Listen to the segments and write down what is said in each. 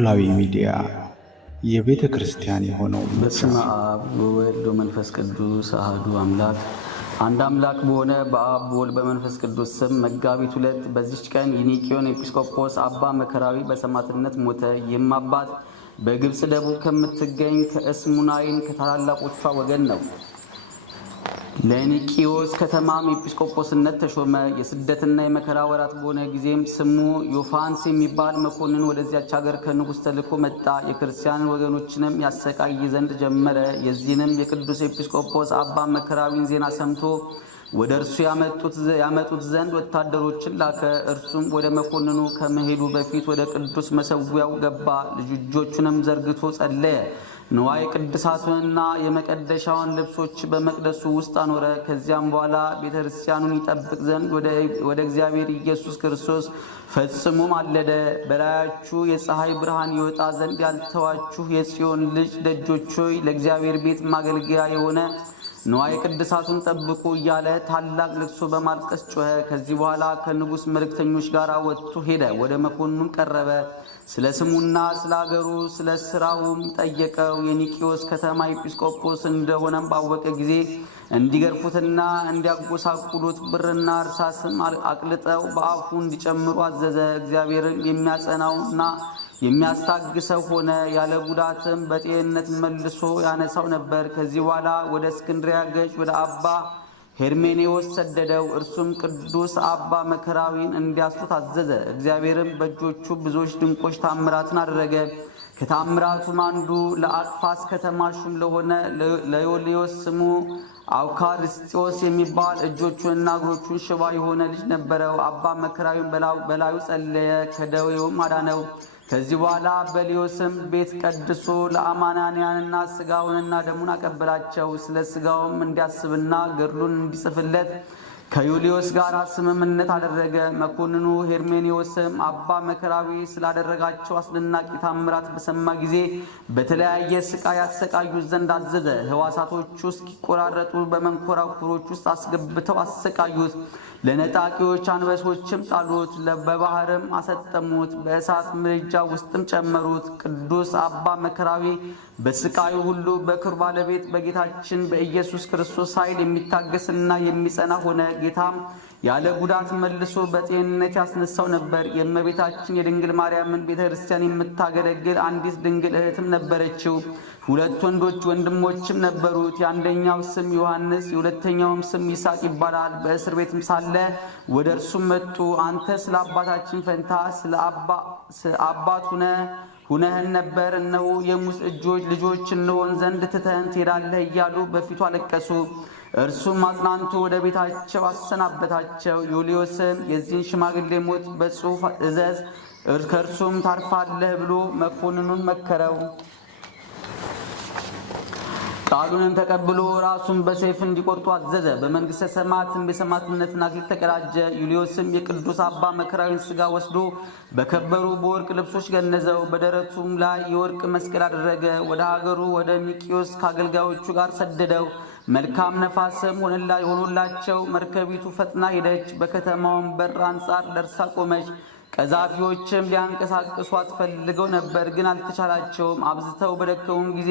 ኖላዊ ሚዲያ የቤተ ክርስቲያን የሆነው በስመ አብ ወወልድ ወመንፈስ ቅዱስ አሐዱ አምላክ አንድ አምላክ በሆነ በአብ በወልድ በመንፈስ ቅዱስ ስም መጋቢት 2 በዚች ቀን የኒቅዮን ኤጲስቆጶስ አባ መከራዊ በሰማዕትነት ሞተ። ይህም አባት በግብፅ ደቡብ ከምትገኝ ከእስሙናይን ከታላላቆቿ ወገን ነው። ለኒቅዮስ ከተማም ኤጲስቆጶስነት ተሾመ። የስደትና የመከራ ወራት በሆነ ጊዜም ስሙ ዮፋንስ የሚባል መኮንን ወደዚያች ሀገር ከንጉሥ ተልኮ መጣ። የክርስቲያን ወገኖችንም ያሰቃይ ዘንድ ጀመረ። የዚህንም የቅዱስ ኤጲስቆጶስ አባ መከራዊን ዜና ሰምቶ ወደ እርሱ ያመጡት ዘንድ ወታደሮችን ላከ። እርሱም ወደ መኮንኑ ከመሄዱ በፊት ወደ ቅዱስ መሠዊያው ገባ። እጆቹንም ዘርግቶ ጸለየ። ንዋየ ቅድሳቱንና የመቀደሻውን ልብሶች በመቅደሱ ውስጥ አኖረ። ከዚያም በኋላ ቤተ ክርስቲያኑን ይጠብቅ ዘንድ ወደ እግዚአብሔር ኢየሱስ ክርስቶስ ፈጽሞ ማለደ። በላያችሁ የፀሐይ ብርሃን ይወጣ ዘንድ ያልተዋችሁ የጽዮን ልጅ ደጆች ሆይ ለእግዚአብሔር ቤት ማገልገያ የሆነ ንዋየ ቅድሳቱን ጠብቁ እያለ ታላቅ ልቅሶ በማልቀስ ጮኸ። ከዚህ በኋላ ከንጉሥ መልእክተኞች ጋር ወጥቶ ሄደ። ወደ መኮንኑም ቀረበ። ስለ ስሙና ስለ አገሩ ስለ ሥራውም ጠየቀው። የኒቅዮስ ከተማ ኤጲስቆጶስ እንደሆነም ባወቀ ጊዜ እንዲገርፉትና እንዲያጎሳቁሉት ብርና እርሳስም አቅልጠው በአፉ እንዲጨምሩ አዘዘ። እግዚአብሔርም የሚያጸናውና የሚያስታግሰው ሆነ። ያለ ጉዳትም በጤንነት መልሶ ያነሳው ነበር። ከዚህ በኋላ ወደ እስክንድርያ ገዥ ወደ አባ ሄርሜኔዎስ ሰደደው። እርሱም ቅዱስ አባ መከራዊን እንዲያስሩት አዘዘ። እግዚአብሔርም በእጆቹ ብዙዎች ድንቆች ታምራትን አደረገ። ከታምራቱም አንዱ ለአቅፋስ ከተማ ሹም ለሆነ ለዮልዮስ ስሙ አውካርስጢዮስ የሚባል እጆቹንና እግሮቹን ሽባ የሆነ ልጅ ነበረው። አባ መከራዊን በላዩ ጸለየ፣ ከደዌውም አዳነው። ከዚህ በኋላ በልዮስም ቤት ቀድሶ ለአማናንያንና ሥጋውንና ደሙን አቀበላቸው። ስለ ሥጋውም እንዲያስብና ገድሉን እንዲጽፍለት ከዩልዮስ ጋር ስምምነት አደረገ። መኮንኑ ሄርሜኔዎስም አባ መከራዊ ስላደረጋቸው አስደናቂ ታምራት በሰማ ጊዜ በተለያየ ስቃይ ያሰቃዩት ዘንድ አዘዘ። ሕዋሳቶቹ እስኪቆራረጡ በመንኮራኩሮች ውስጥ አስገብተው አሰቃዩት። ለነጣቂዎች አንበሶችም ጣሉት፣ በባህርም አሰጠሙት፣ በእሳት ምድጃ ውስጥም ጨመሩት። ቅዱስ አባ መከራዊ በስቃዩ ሁሉ በክብር ባለቤት በጌታችን በኢየሱስ ክርስቶስ ኃይል የሚታገስና የሚጸና ሆነ። ጌታም ያለ ጉዳት መልሶ በጤንነት ያስነሳው ነበር። የእመቤታችን የድንግል ማርያምን ቤተ ክርስቲያን የምታገለግል አንዲት ድንግል እህትም ነበረችው። 2 ወንዶች ወንድሞችም ነበሩት። የአንደኛው ስም ዮሐንስ የሁለተኛውም ስም ይስሐቅ ይባላል። በእስር ቤትም ሳለ ወደ እርሱም መጡ። አንተ ስለ አባታችን ፈንታ ስለ አባት ሁነህን ነበር። እነሆ የሙስ ልጆች እንሆን ዘንድ ትተህን ትሄዳለህ እያሉ በፊቱ አለቀሱ። እርሱም አጽናንቶ ወደ ቤታቸው አሰናበታቸው። ዩልዮስም የዚህን ሽማግሌ ሞት በጽሑፍ እዘዝ፣ ከእርሱም ታርፋለህ ብሎ መኮንኑን መከረው። ቃሉንም ተቀብሎ ራሱን በሰይፍ እንዲቆርጡ አዘዘ። በመንግሥተ ሰማያትም የሰማዕትነትን አክሊል ተቀዳጀ። ዩልዮስም የቅዱስ አባ መከራዊን ሥጋ ወስዶ በከበሩ በወርቅ ልብሶች ገነዘው። በደረቱም ላይ የወርቅ መስቀል አደረገ። ወደ ሀገሩ ወደ ኒቅዮስ ከአገልጋዮቹ ጋር ሰደደው። መልካም ነፋስም ሆኖላቸው መርከቢቱ ፈጥና ሄደች። በከተማውም በር አንጻር ደርሳ ቆመች። ቀዛፊዎችም ሊያንቀሳቅሷት ፈልገው ነበር፣ ግን አልተቻላቸውም። አብዝተው በደከሙም ጊዜ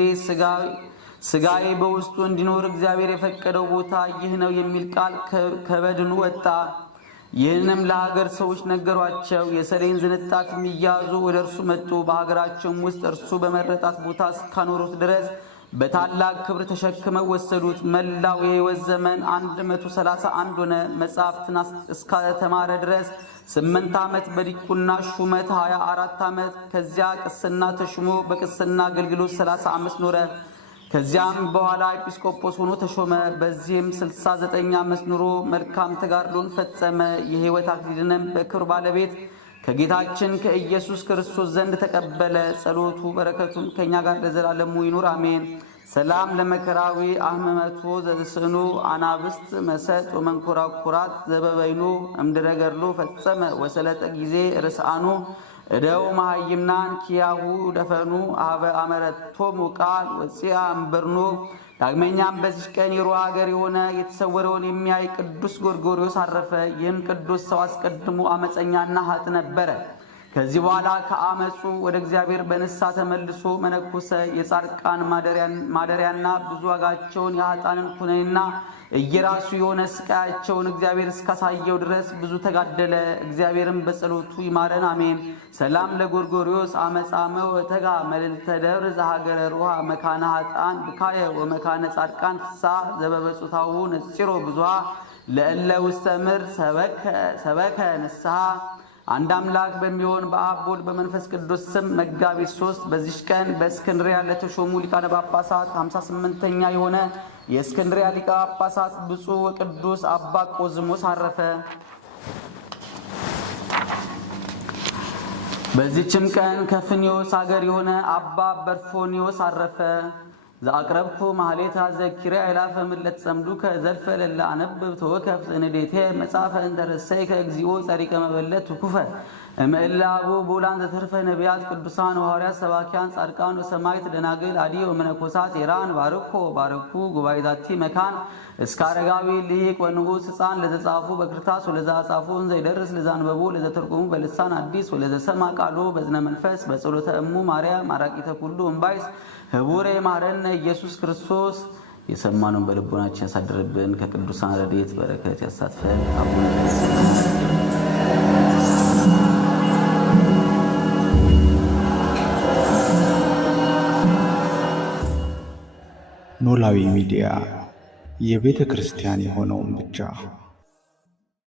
ሥጋዬ በውስጡ እንዲኖር እግዚአብሔር የፈቀደው ቦታ ይህ ነው የሚል ቃል ከበድኑ ወጣ። ይህንም ለሀገር ሰዎች ነገሯቸው። የሰሌን ዝንጣፊ የሚያዙ ወደ እርሱ መጡ። በሀገራቸውም ውስጥ እርሱ በመረጣት ቦታ እስካኖሩት ድረስ በታላቅ ክብር ተሸክመው ወሰዱት። መላው የሕይወት ዘመን 131 ሆነ። መጻሕፍትን እስከተማረ ድረስ 8 ዓመት በዲቁና ሹመት 24 ዓመት። ከዚያ ቅስና ተሹሞ በቅስና አገልግሎት 30 ዓመት ኖረ። ከዚያም በኋላ ኤጲስቆጶስ ሆኖ ተሾመ። በዚህም 69 ዓመት ኑሮ መልካም ተጋድሎን ፈጸመ። የሕይወት አክሊልንም በክብር ባለቤት ከጌታችን ከኢየሱስ ክርስቶስ ዘንድ ተቀበለ። ጸሎቱ በረከቱም ከእኛ ጋር ለዘላለሙ ይኑር አሜን። ሰላም ለመከራዊ አህመመቶ ዘስኑ አናብስት መሰጥ ወመንኮራኩራት ዘበበይኑ እምድረገድሎ ፈጸመ ወሰለጠ ጊዜ ርስአኑ እደው መሃይምናን ኪያሁ ደፈኑ አመረቶሙ ቃል ወፂአ እምበርኖ። ዳግመኛም በዚህ ቀን የሮሃ ሀገር የሆነ የተሰወረውን የሚያይ ቅዱስ ጎርጎርዮስ አረፈ። ይህም ቅዱስ ሰው አስቀድሞ አመፀኛና ኃጥ ነበረ። ከዚህ በኋላ ከአመፁ ወደ እግዚአብሔር በንስሐ ተመልሶ መነኮሰ። የጻድቃን ማደሪያና ብዙ ዋጋቸውን የኃጥአንን ኩነኔና እየራሱ የሆነ ስቃያቸውን እግዚአብሔር እስካሳየው ድረስ ብዙ ተጋደለ። እግዚአብሔርም በጸሎቱ ይማረን አሜን። ሰላም ለጎርጎርዮስ አመፃመው ወተጋ መልዕልተ ደብር ዘሀገረ ሩሃ መካነ ኃጥአን ብካየ ወመካነ ጻድቃን ፍስሐ ዘበበጾታሁ ነጽሮ ብዙሃ ለእለ ውስተ ምድር ሰበከ ንስሐ። አንድ አምላክ በሚሆን በአብ ወልድ በመንፈስ ቅዱስ ስም መጋቢት 3 በዚች ቀን በእስክንድርያ ለተሾሙ ሊቃነ ጳጳሳት 58ኛ የሆነ የእስክንድርያ ሊቀ ጳጳሳት ብፁዕ ወቅዱስ አባ ቆዝሞስ አረፈ። በዚችም ቀን ከፍኒዮስ አገር የሆነ አባ በርፎኒዮስ አረፈ። ዘአቅረብኩ ማህሌታ ዘኪርያ ይላፈ ምለት ጸምዱከ ዘልፈ ለላ አነብብ ተወከፍ እንዴቴ መጻፈ እንተረሰይከ እግዚኦ ጸሪቀ መበለት ኩፈ እምእላቡ ቡላን ዘተርፈ ነቢያት ቅዱሳን ሐዋርያት ሰባኪያን ጻድቃን ወሰማዕት ደናግል አዲ ወመነኮሳት ኢራን ባርኩ ጉባኤታቲ መካን እስከ አረጋዊ ሊቅ ወንዑስ ሕፃን ለዘጻፉ በክርታስ ወለዘአጻፉን ዘይደርስ ለዛንበቡ ለዘተርጎሙ በልሳን አዲስ ወለዘሰማ ቃሎ በዝነ መንፈስ በጸሎተ እሙ ማርያም አራቂተ ኩሉ እምባይስ ህቡረ ማረነ ኢየሱስ ክርስቶስ። የሰማነውን በልቦናችን ያሳድርብን። ከቅዱሳን ረድኤት በረከት ያሳትፈን። አቡነ ኖላዊ ሚዲያ የቤተ ክርስቲያን የሆነውን ብቻ